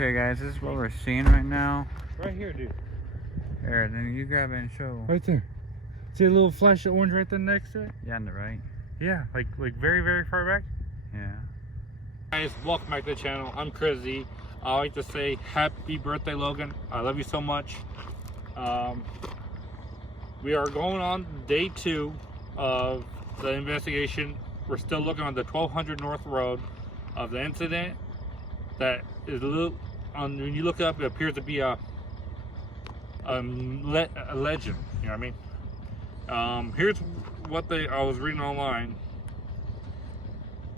Okay, guys, this is what we're seeing right now. Right here, dude. Here, then you grab it and show. Right there. See a little flash of orange right there next to it? Yeah, on the right. Yeah, like very, very far back. Yeah. Guys, welcome back to the channel. I'm Crazy. I like to say happy birthday, Logan. I love you so much. We are going on day 2 of the investigation. We're still looking on the 1200 North Road of the incident that is a little when you look up, it appears to be a legend. You know what I mean? Here's what I was reading online.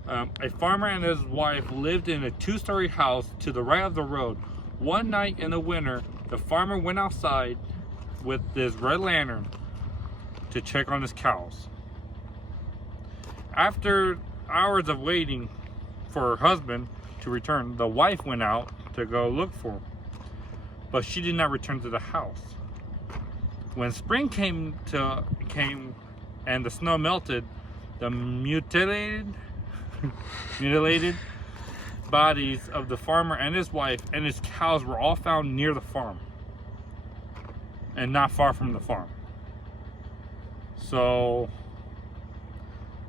A farmer and his wife lived in a 2-story house to the right of the road. One night in the winter, the farmer went outside with this red lantern to check on his cows. After hours of waiting for her husband to return, the wife went out to go look for him, but she did not return to the house. When spring came and the snow melted, the mutilated bodies of the farmer and his wife and his cows were all found near the farm and not far from the farm. So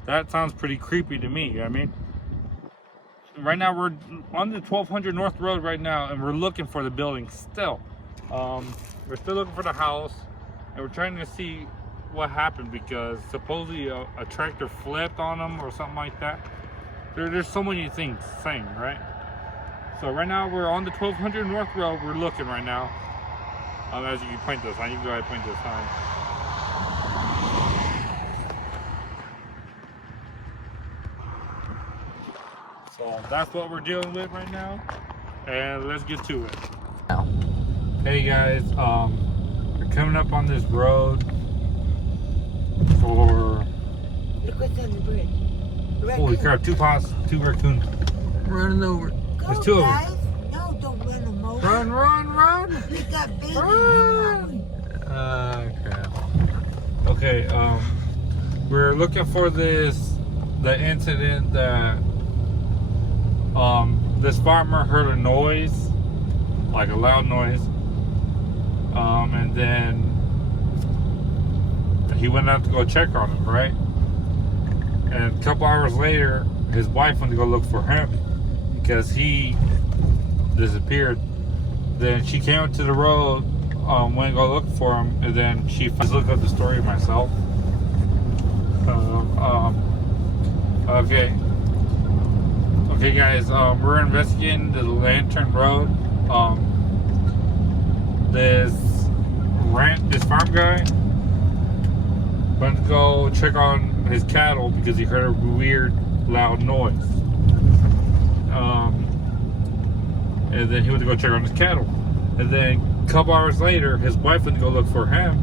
that sounds pretty creepy to me. You know what I mean? Right now we're on the 1200 North Road right now, and we're looking for the building still. We're still looking for the house, and we're trying to see what happened, because supposedly a tractor flipped on them or something like that. There's so many things saying, right? So right now we're on the 1200 North Road. We're looking right now. As you can point this on, you can go ahead and point this on. So that's what we're dealing with right now, and let's get to it. Hey guys, we're coming up on this road for... Look what's on the bridge. Holy crap, 2 raccoons running over. Go, There's 2 guys. of them. No, don't run them over. Run! We got babies. Run! Crap. Okay, we're looking for the incident that this farmer heard a noise, like a loud noise, and then he went out to go check on him, right? And a couple hours later, his wife went to go look for him because he disappeared. Then she came up to the road, went to go look for him, and then she looked up the story myself. Okay guys, we're investigating the Lantern Road. This farm guy went to go check on his cattle because he heard a weird loud noise. And then he went to go check on his cattle. And then a couple hours later, his wife went to go look for him.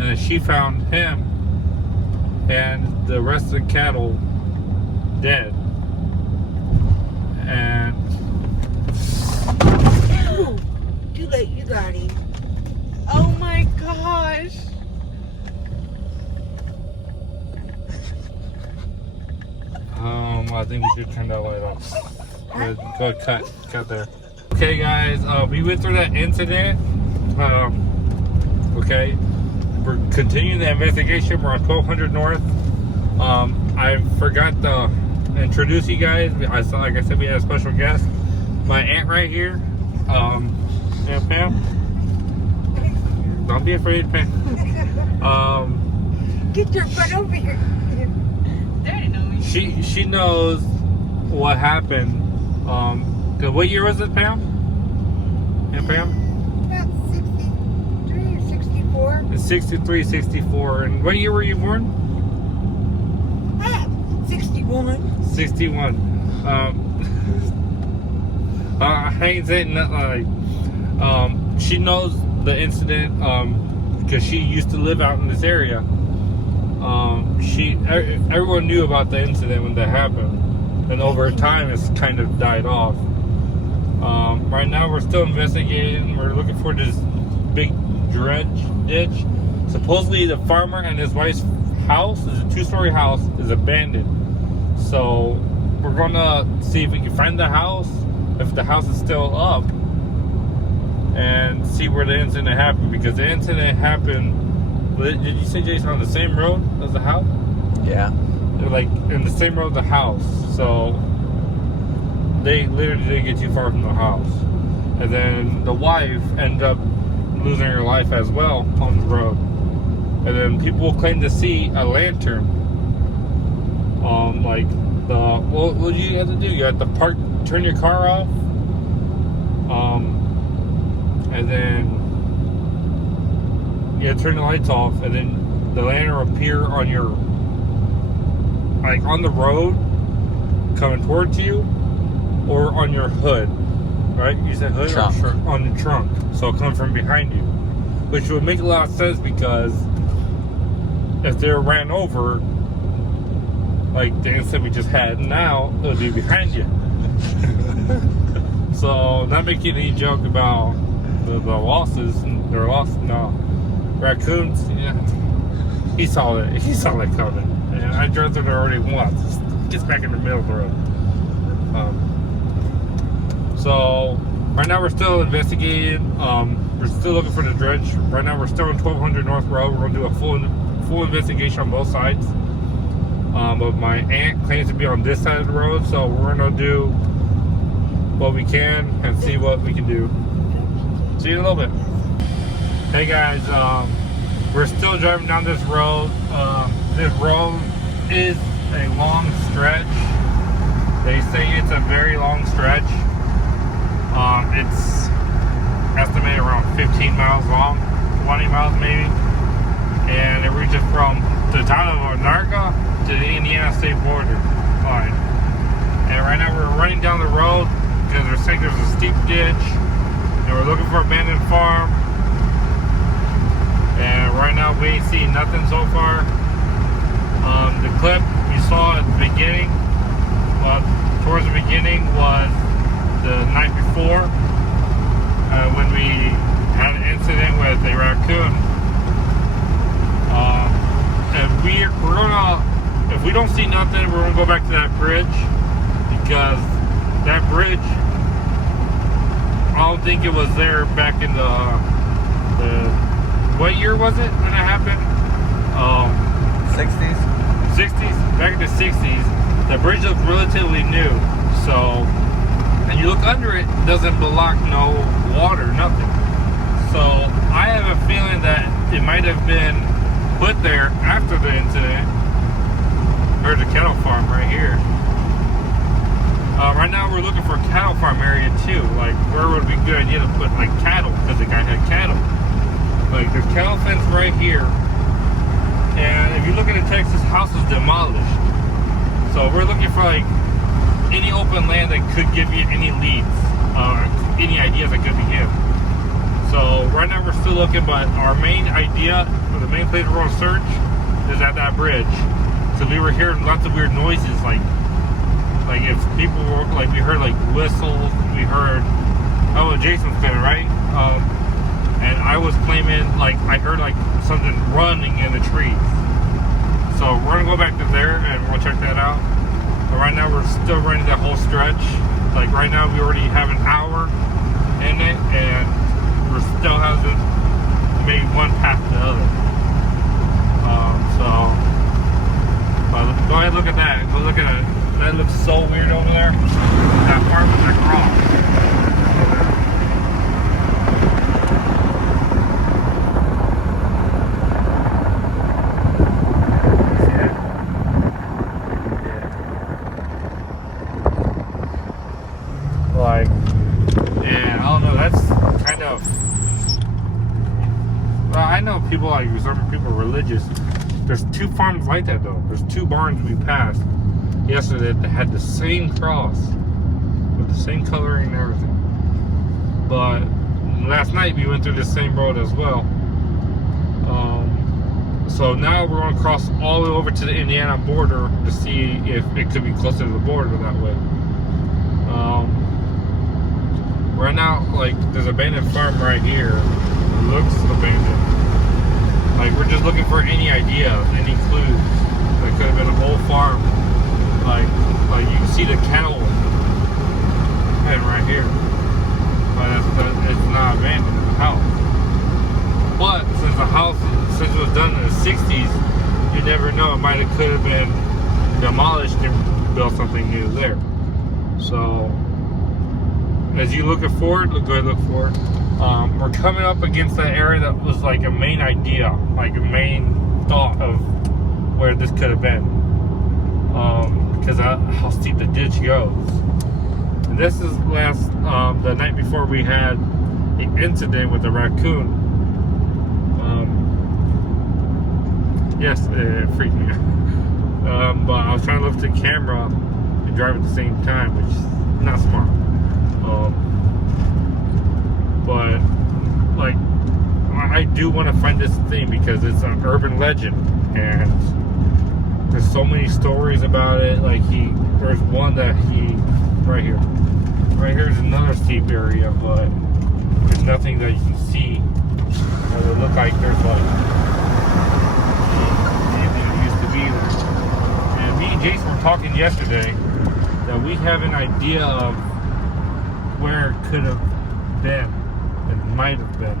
And then she found him and the rest of the cattle dead. And Ew. Too late, you got him. Oh my gosh. I think we should turn that light off. Go cut there. Okay guys, we went through that incident. Okay, we're continuing the investigation. We're on 1200 North. I forgot to introduce you guys. Like I said, we had a special guest. My aunt right here. Yeah, Pam. Don't be afraid, Pam. Get your butt over here. They know me. She knows what happened. 'Cause what year was it, Pam? Yeah, Pam? About 63 or 64. It's 63, 64. And what year were you born? 61. 61. I ain't saying nothing like. She knows the incident because she used to live out in this area. Everyone knew about the incident when that happened, and over time it's kind of died off. Right now we're still investigating. We're looking for this big ditch. Supposedly the farmer and his wife's house is a 2-story house, is abandoned. So we're gonna see if we can find the house if the house is still up and see where the incident happened, because the incident happened. Did you say, Jason, on the same road as the house? Yeah. They're like in the same road as the house, so they literally didn't get too far from the house. And then the wife ended up losing her life as well on the road. And then people claim to see a lantern. Like what do you have to do? You have to turn your car off, and then you have to turn the lights off, and then the lantern will appear on your, like on the road, coming towards you, or on your hood. Right? You said hood Trunk. or on the trunk, so it comes from behind you, which would make a lot of sense because if they're ran over, like the incident we just had now, it would be behind you. So not making any joke about the losses, their loss. No, raccoons. Yeah, he saw it. He saw it coming, and I drove through there already once. Gets back in the middle of the road. So right now we're still investigating. We're still looking for the dredge. Right now we're still on 1200 North Road. We're gonna do a full investigation on both sides. But my aunt claims to be on this side of the road, so we're gonna do what we can and see what we can do. See you in a little bit. Hey guys, we're still driving down this road. This road is a long stretch. They say it's a very long stretch. It's estimated around 15 miles long, 20 miles maybe. And it reaches from the town of Onarga to the Indiana state border line. And right now we're running down the road because they're saying there's a steep ditch, and we're looking for abandoned farm. And right now we ain't seen nothing so far. The clip you saw at the beginning, towards the beginning, was the night before when we had an incident with a raccoon. And we're gonna, if we don't see nothing, we're gonna go back to that bridge, because that bridge, I don't think it was there back in the what year was it when it happened? 60s? 60s, back in the 60s. The bridge looks relatively new, so, and you look under it, it doesn't block no water, nothing. So I have a feeling that it might have been put there after the incident. There's a cattle farm right here. Right now we're looking for a cattle farm area too. Like, where would be a good idea to put like cattle, because the guy had cattle. Like, there's cattle fence right here. And if you look at the text, this house is demolished. So we're looking for like any open land that could give you any leads, any ideas that could be given. So right now we're still looking, but our main idea, or the main place we're going to search, is at that bridge. So we were hearing lots of weird noises, like if people were, like we heard like whistles, we heard, oh, Jason's claiming, right? And I was claiming, like, I heard like something running in the trees. So we're gonna go back to there and we'll check that out. But right now we're still running that whole stretch. Like right now we already have an hour in it, and we're still having maybe one past the other. But go ahead and look at that. Go look at it. That looks so weird over there. That part was like rock. Like, yeah, I don't know, that's kind of, well, I know people, like, some people are religious. There's two farms like that though. There's two barns we passed yesterday that had the same cross with the same coloring and everything. But last night we went through the same road as well. So now we're going to cross all the way over to the Indiana border to see if it could be closer to the border that way. Right now, like, there's an abandoned farm right here. It looks abandoned. Like, we're just looking for any idea, any clues. That could have been a whole farm. Like you can see the cattle pen right here. But it's not abandoned, it's a house. But since it was done in the 60s, you never know. It could have been demolished and built something new there. So, as you looking forward, go ahead and look forward. We're coming up against that area that was like a main idea, like a main thought of where this could have been. Because of how steep the ditch goes. And this is the night before we had an incident with a raccoon. Yes, it freaked me out. But I was trying to look at the camera and drive at the same time, which is not smart. But like, I do want to find this thing because it's an urban legend, and there's so many stories about it. Like there's one that right here is another steep area, but there's nothing that you can see that would look like there's like anything that used to be there. And me and Jason were talking yesterday that we have an idea of where it could have been and might have been.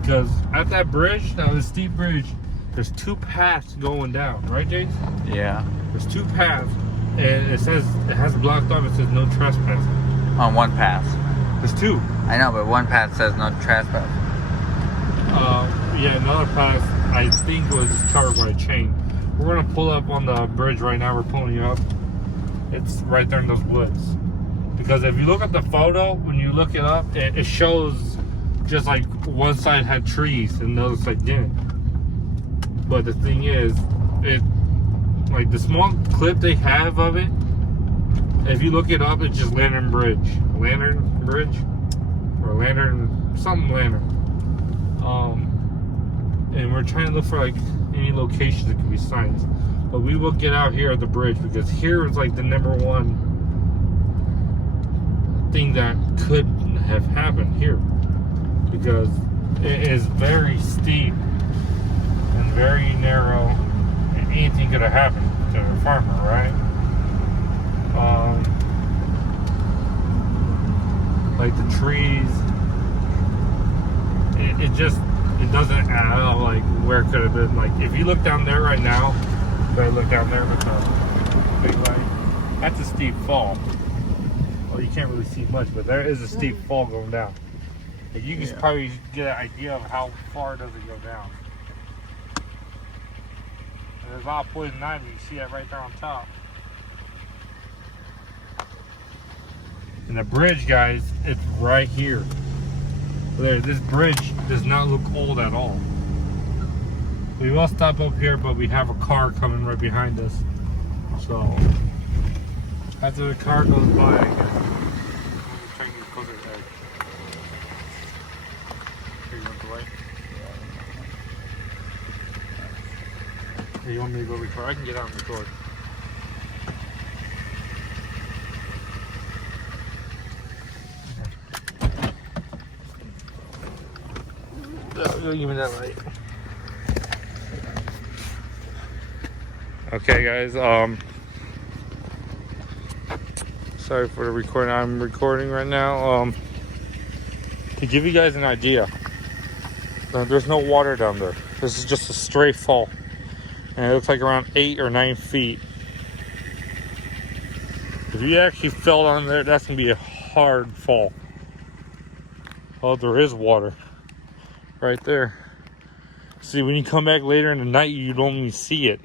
Because at that bridge, that was a steep bridge, there's two paths going down, right, Jason? Yeah. There's two paths, and it has blocked off. It says no trespassing. On one path. There's two. I know, but one path says no trespass. Yeah, another path I think was covered by a chain. We're gonna pull up on the bridge right now. We're pulling you up. It's right there in those woods. Because if you look at the photo, when you look it up, it shows just like one side had trees and the other side didn't. But the thing is, like the small clip they have of it, if you look it up, it's just Lantern Bridge. Lantern Bridge? Or Lantern, something Lantern. And we're trying to look for like any locations that could be signs. But we will get out here at the bridge because here is like the number one thing that could have happened here. Because it is very steep and very narrow, and anything could have happened to a farmer, right? Like the trees, it doesn't add up like where it could have been. Like if you look down there right now, go look down there with the big light. That's a steep fall. Well, you can't really see much, but there is a steep fall going down. Like you can probably get an idea of how far does it go down. And there's a lot of poison ivy. You see that right there on top. And the bridge, guys, it's right here. This bridge does not look old at all. We will stop up here, but we have a car coming right behind us. So after the car goes by, I guess we'll try and get closer to the edge. Here, you want the light? Hey, you want me to go record? I can get out and record. Give me that light. Okay, guys. Sorry for the recording. I'm recording right now. To give you guys an idea, there's no water down there. This is just a straight fall, and it looks like around 8 or 9 feet. If you actually fell down there, that's gonna be a hard fall. Oh, there is water right there. See, when you come back later in the night, you don't even see it.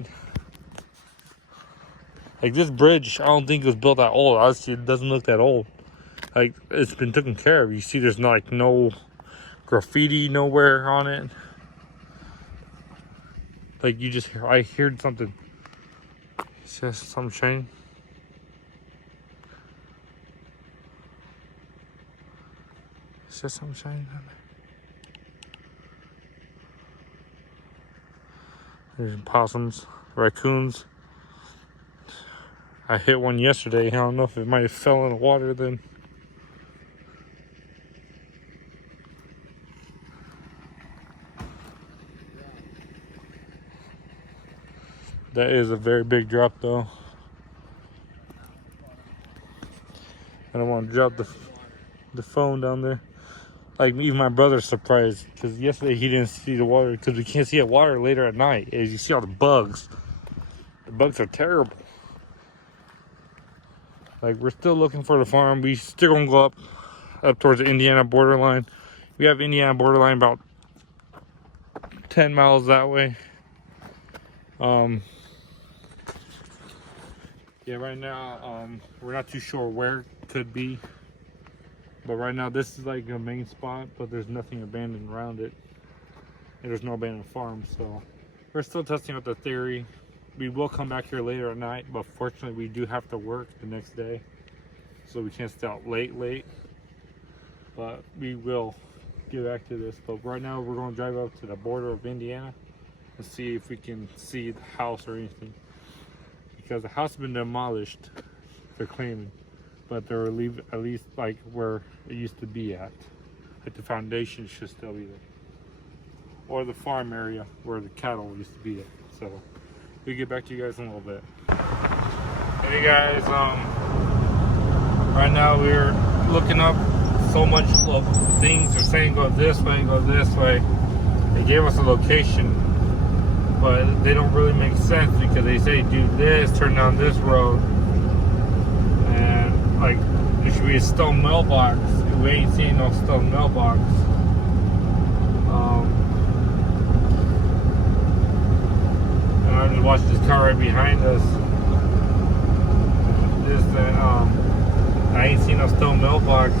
Like this bridge, I don't think it was built that old. Honestly, it doesn't look that old. Like it's been taken care of. You see, there's like no graffiti nowhere on it. Like you just hear, I heard something. It's just something shiny. It's just something shiny on there. There's possums, raccoons. I hit one yesterday. I don't know if it might have fell in the water then. That is a very big drop though. I don't want to drop the phone down there. Like, even my brother's surprised because yesterday he didn't see the water because we can't see the water later at night. As you see all the bugs. The bugs are terrible. Like, we're still looking for the farm. We still gonna go up towards the Indiana borderline. We have Indiana borderline about 10 miles that way. Yeah, right now we're not too sure where it could be. But right now, this is like a main spot, but there's nothing abandoned around it. And there's no abandoned farm, so we're still testing out the theory. We will come back here later at night, but fortunately, we do have to work the next day, so we can't stay out late. But we will get back to this. But right now, we're going to drive up to the border of Indiana and see if we can see the house or anything, because the house has been demolished. They're claiming. But they're leave at least like where it used to be at. Like the foundation should still be there. Or the farm area where the cattle used to be at. So we'll get back to you guys in a little bit. Hey guys, right now we're looking up so much of things. They're saying go this way, go this way. They gave us a location, but they don't really make sense because they say do this, turn down this road. Like, there should be a stone mailbox. We ain't seen no stone mailbox. And I'm just watching this car right behind us. I ain't seen no stone mailbox.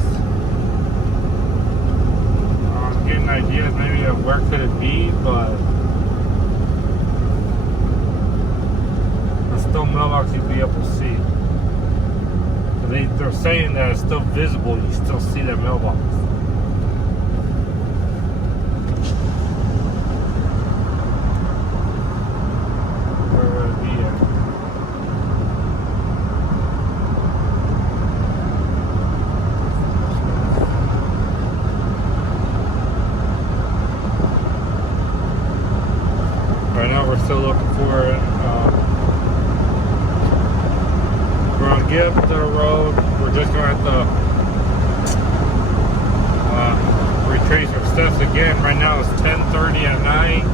I'm getting ideas maybe of where could it be, but a stone mailbox you'd be able to see. They're saying that it's still visible. You still see that mailbox. Where would it be at? Right now, we're still looking for it. We're gonna get up the road. We're just gonna have to retrace our steps again. Right now it's 10:30 at night.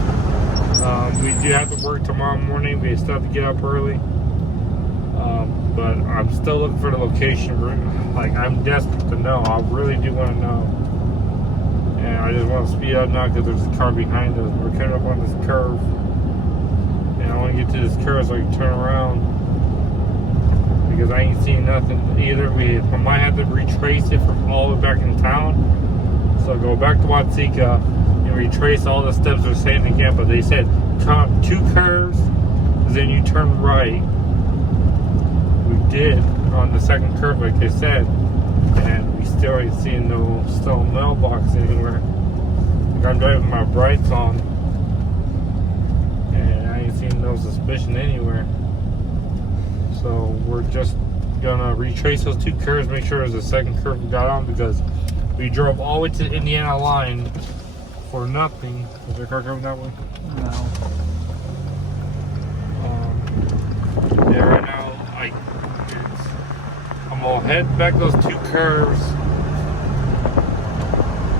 We do have to work tomorrow morning. We still have to get up early. But I'm still looking for the location. Like, I'm desperate to know. I really do want to know. And I just want to speed up now because there's a car behind us. We're coming up on this curve. And I want to get to this curve so I can turn around. Because I ain't seen nothing. Either I might have to retrace it from all the way back in town. So go back to Watsika and retrace all the steps they're saying again. But they said come 2 curves, then you turn right. We did on the second curve like they said. And we still ain't seen no stone mailbox anywhere. Like, I'm driving my brights on. And I ain't seen no suspicion anywhere. So we're just gonna retrace those 2 curves, make sure there's a second curve we got on, because we drove all the way to the Indiana line for nothing. Is there a car coming that way? No. Yeah, right now I'm gonna head back those 2 curves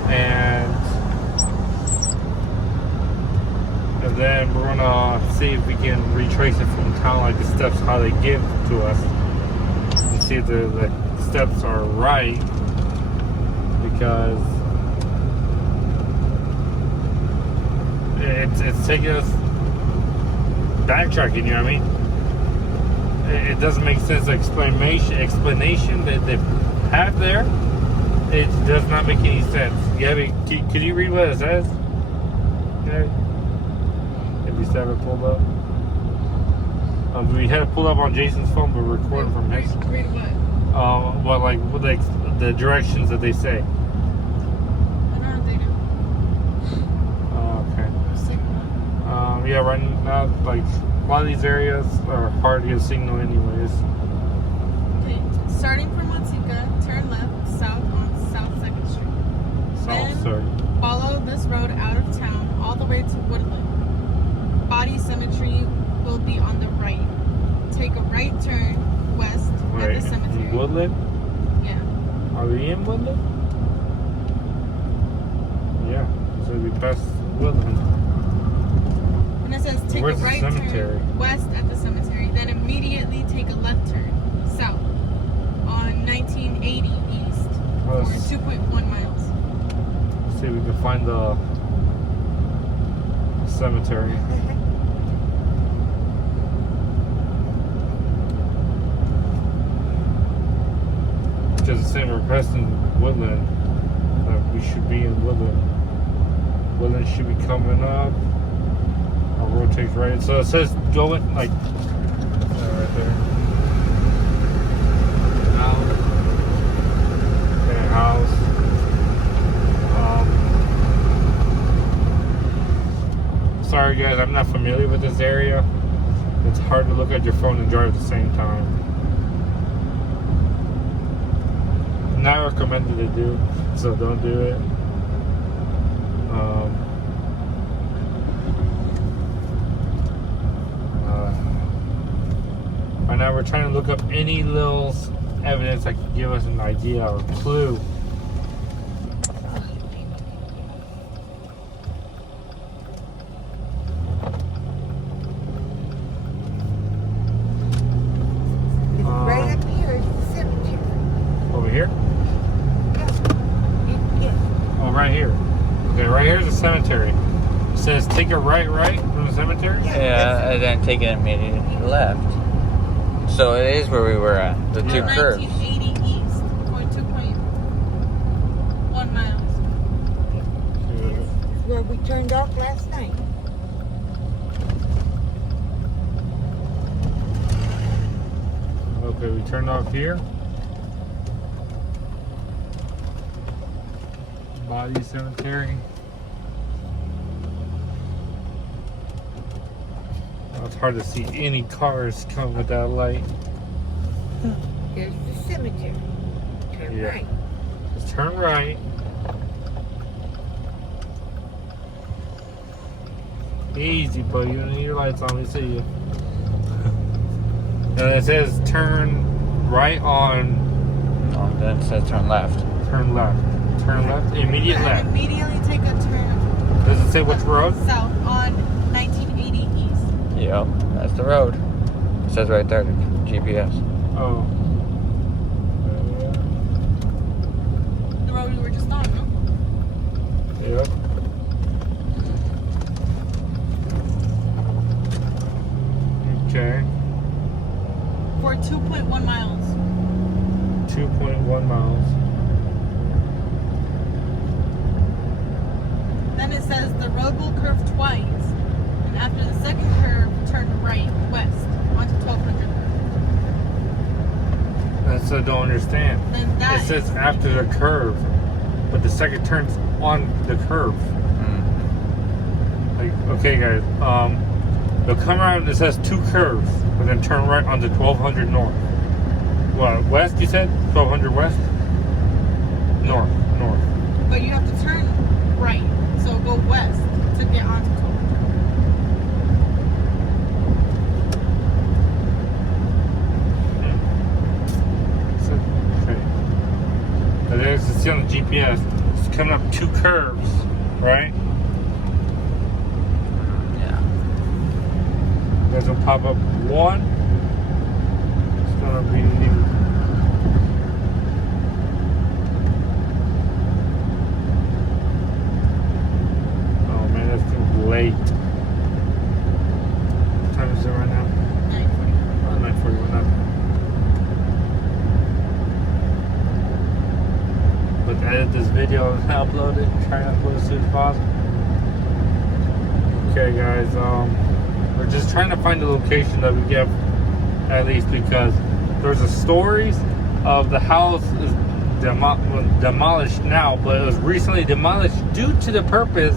and then we're gonna see if we can retrace it from town, like the steps, how they give to us, and see if the steps are right, because it's taking us backtracking, you know what I mean? It doesn't make sense. The explanation that they have there, it does not make any sense. Could you read what it says? Okay. If we have it pulled up. We had it pulled up on Jason's phone, but we're recording from his. Read what? Well, like the directions that they say. I don't know what they do. Okay. Signal. Yeah, right now, like, a lot of these areas are hard to get a signal anyways. Okay, starting from Watsika, turn left south on South 2nd Street. Then follow this road out of town all the way to Woodland. Body Cemetery will be on the right. Take a right turn west at the cemetery. Woodland? Yeah. Are we in Woodland? Yeah, so we passed Woodland. And it says take Where's a the right cemetery? turn west at the cemetery, then immediately take a left turn south on 1980 east Oh, for let's 2.1 miles. see if we can find the cemetery. Because it's saying we're passing Woodland. We should be in Woodland. Woodland should be coming up. Our road takes right. So it says go in like right there. House. Okay, house. Sorry guys, I'm not familiar with this area. It's hard to look at your phone and drive at the same time. Not recommended to do, so don't do it. Right now we're trying to look up any little evidence that could give us an idea or clue. Right up here is the cemetery. Over here? Yeah. Oh, right here. Okay, right here's the cemetery. It says take a right from the cemetery? Yeah, and then take an immediate left. So it is where we were at. The two Yeah. curves. 1980 east for 2.1 miles. This is where we turned off last night. Okay, we turned off here. Body cemetery. Oh, it's hard to see any cars coming with that light. Here's the cemetery. Turn Yeah. right. Just turn right. Easy, buddy. You don't need your lights on. We see you. And it says turn right on. Oh, then it says turn left. Turn left. Turn left. Immediate And left. immediately take a turn Does it say which road? south on 1980 east. Yep, that's the road. It says right there, the GPS. Oh. The road we were just on, no? Yep. Okay. For 2.1 miles. 2.1 miles. Then it says the road will curve twice, and after the second curve, turn right west onto 1200. That's what I don't understand. Then that It says is- after the curve, but the second turn's on the curve. Mm. Like, okay, guys, they'll come around. It says two curves, and then turn right onto 1200 north. What, west? You said 1200 west? North. But you have to turn right, so go west to get onto 1200. Okay. And there's you see on the GPS. It's coming up two curves, right? Yeah. There's gonna pop up one. It's gonna be new. Oh man, that's too late. What time is it right now? 9:41 now. But to edit this video and upload it, try to upload as soon as possible. Okay guys, we're just trying to find a location that we get at least, because there's a stories of the house is demolished now, but it was recently demolished due to the purpose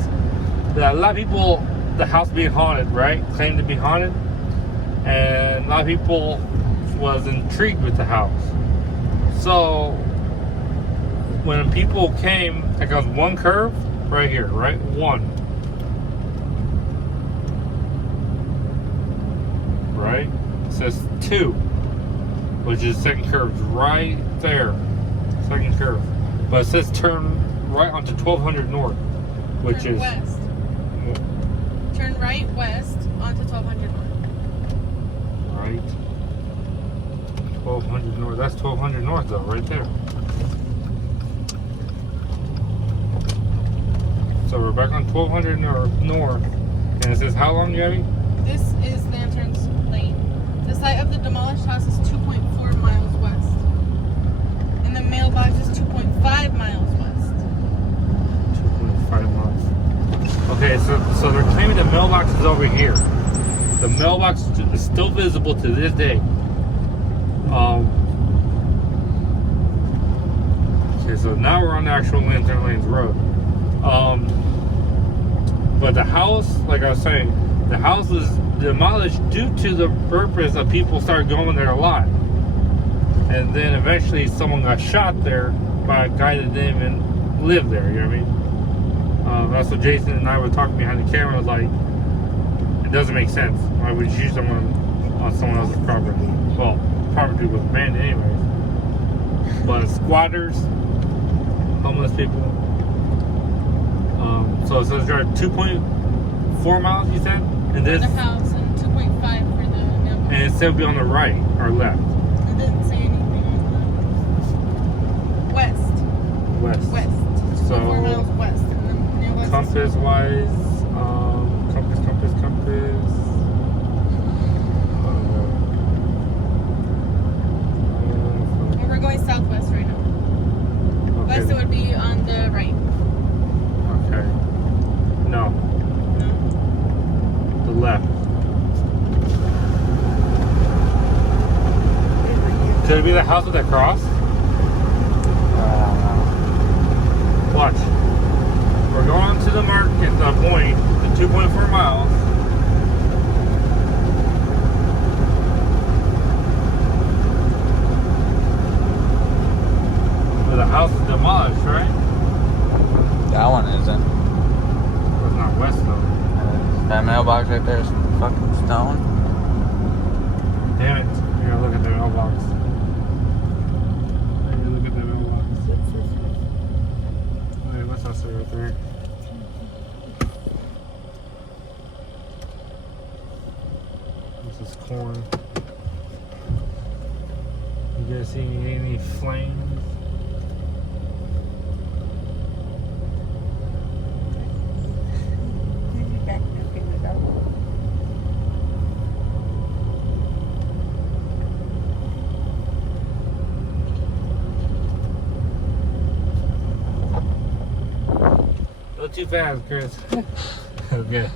that a lot of people, the house being haunted, right? Claimed to be haunted, and a lot of people was intrigued with the house. So when people came, like on one curve right here, right? One. Right? It says two, which is second curve right there. second curve. But it says turn right onto 1200 North, which Turn is west. Turn right west onto 1200 North. right. 1200 North. That's 1200 North though, right there. So we're back on 1200 North, and it says how long, Gabby? This is Lantern's Lane. The site of the demolished house is 2.4 miles west. And the mailbox is 2.5 miles west. 2.5 miles. Okay, so they're claiming the mailbox is over here. The mailbox is still visible to this day. Okay, so now we're on the actual Lantern Lanes Road. But the house, like I was saying, the house was demolished due to the purpose of people started going there a lot. And then eventually someone got shot there by a guy that didn't even live there, you know what I mean? That's what Jason and I were talking behind the camera, like, it doesn't make sense. Why would you shoot someone on someone else's property? Well, property was abandoned anyways. But squatters, homeless people. So it says drive 2.4 miles, you said? And this, For the house and 2.5 for the mailbox. and it said it'd be on the right or left? It didn't say anything on the west. West. West. So 4 miles west. And the mailbox is compass wise, compass. Well, we're going southwest right now. Okay. West it would be on the right. Okay. No, No. the left. Could it be the house with that cross? Watch. We're going to the market, the point, the 2.4 miles. But the house is demolished, right? That one isn't. It's not west though. That mailbox right there is fucking stone. Damn it. You're gonna look at the mailbox. Maybe look at the mailbox. Wait, what's that say right there? This is corn. You guys see any flames? Back up in the door. Go too fast, Chris. Okay.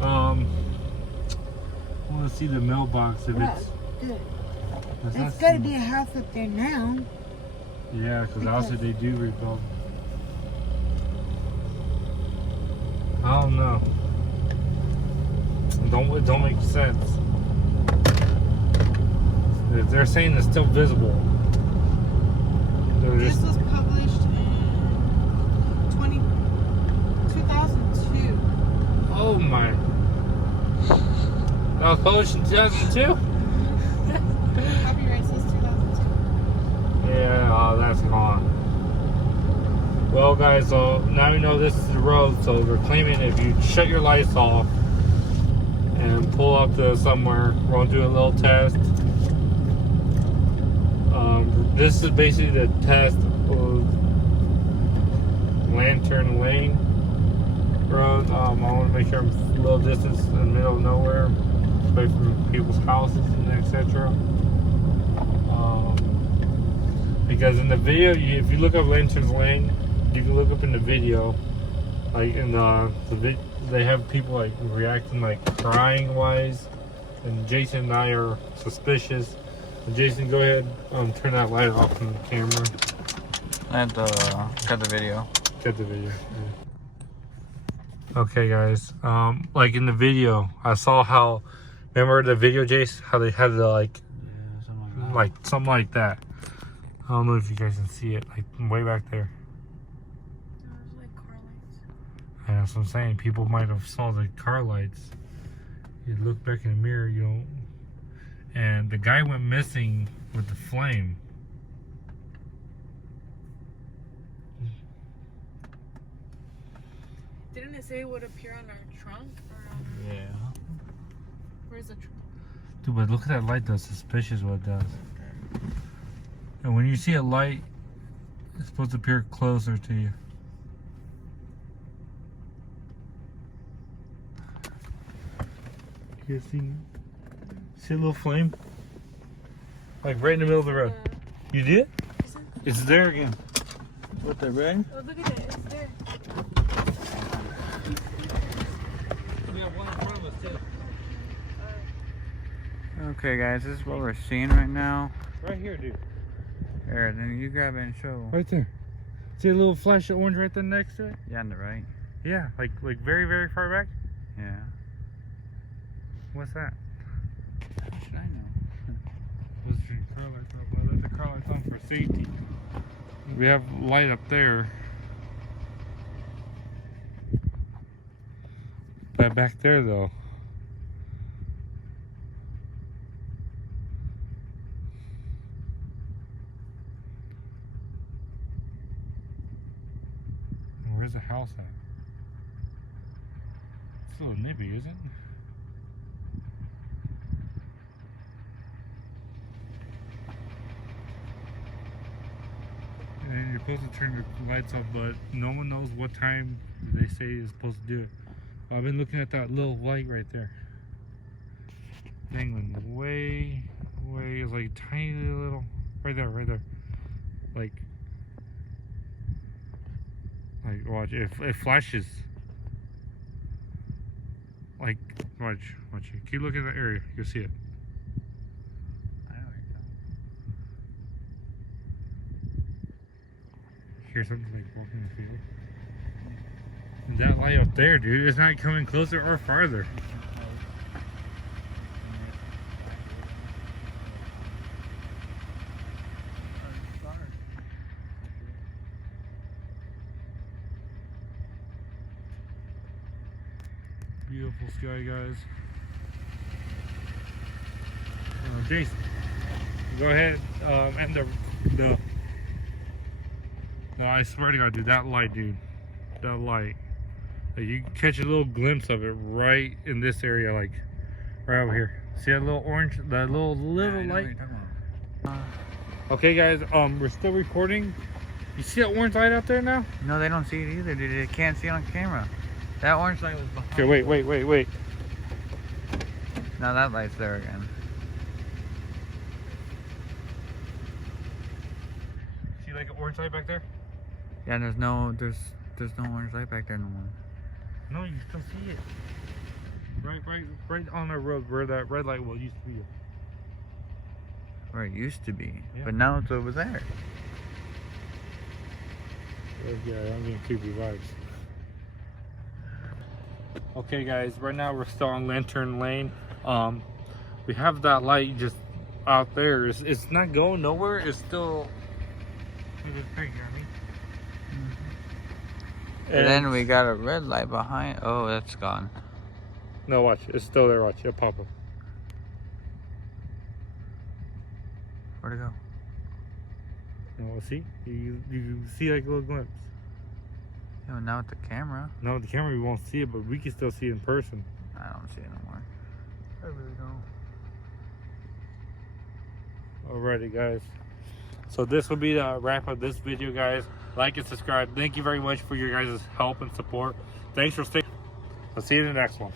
I want to see the mailbox if Right. it's. Good. That's There's not got to seen- be a house up there now. Yeah, because also they do rebuild. I don't know. It don't make sense. If they're saying it's still visible, they're This just was published in 2002. oh my. That was published in 2002. Copyright says 2002. Yeah, that's gone. Well, guys, so now we know this is the road. So they're claiming if you shut your lights off and pull up to somewhere, we're gonna do a little test. This is basically the test of Lantern Lane Road. I want to make sure I'm a little distance in the middle of nowhere, away from people's houses and etc. Because in the video, if you look up Lantern Lane, you can look up in the video, like in they have people like reacting like crying wise, and Jason and I are suspicious. And Jason, go ahead, turn that light off from the camera. And cut the video. Cut the video. Yeah. Okay, guys. Like in the video, I saw how. Remember the video, Jace? How they had the something like that. I don't know if you guys can see it, like way back there. There's like car lights. And that's what I'm saying. People might have saw the car lights. You look back in the mirror, you don't. And the guy went missing with the flame. it say it would appear on our trunk or on Yeah. where's the trunk? Dude, but look at that light though. Suspicious what it does. And when you see a light, it's supposed to appear closer to you. You see a little flame? Like right in the middle of the road. You did? It's there again. What, the red? Oh, look at it. It's there. We have one in front of us too. Okay, guys, this is what we're seeing right now. Right here, dude. There, then you grab it and show. Right there. See a little flash of orange right there next to it? Yeah, on the right. Yeah, like very, very far back. Yeah. What's that? How should I know? Let's turn the car lights up. Well, let the car lights on for safety. We have light up there. But back there though. Where's the house at? It's a little nippy, isn't it? And you're supposed to turn your lights off, but no one knows what time they say you're supposed to do it. I've been looking at that little light right there. Dangling way, it's like tiny little, right there. Like watch, it flashes. Like, watch it. Keep looking at that area, you'll see it. I know what you're talking Hear something like walking in the field. And that light up there, dude, it's not coming closer or farther. Beautiful sky, guys. Jason, go ahead and the no, I swear to God, dude, that light, dude, that light. Like, you can catch a little glimpse of it right in this area, like right over here. See that little orange, that little light? Okay, guys, we're still recording. You see that orange light out there now? No, they don't see it either, dude. They can't see it on camera. That orange light was behind. Okay, wait. Now that light's there again. See like an orange light back there? Yeah, there's no orange light back there no more. No, you still see it. Right on the road where that red light used to be. Where it used to be. Yeah. But now it's over there. Yeah, I'm getting creepy vibes. Okay, guys, right now we're still on Lantern Lane. We have that light just out there. It's not going nowhere. It's still. And then we got a red light behind. Oh, that's gone. No, watch. It's still there. Watch. It'll pop up. Where'd it go? No, see? You see like a little glimpse. Yeah, well, now with the camera. No, with the camera we won't see it, but we can still see it in person. I don't see it no more. I really don't. Alrighty, guys. So this will be the wrap of this video, guys. Like and subscribe. Thank you very much for your guys' help and support. Thanks for staying. I'll see you in the next one.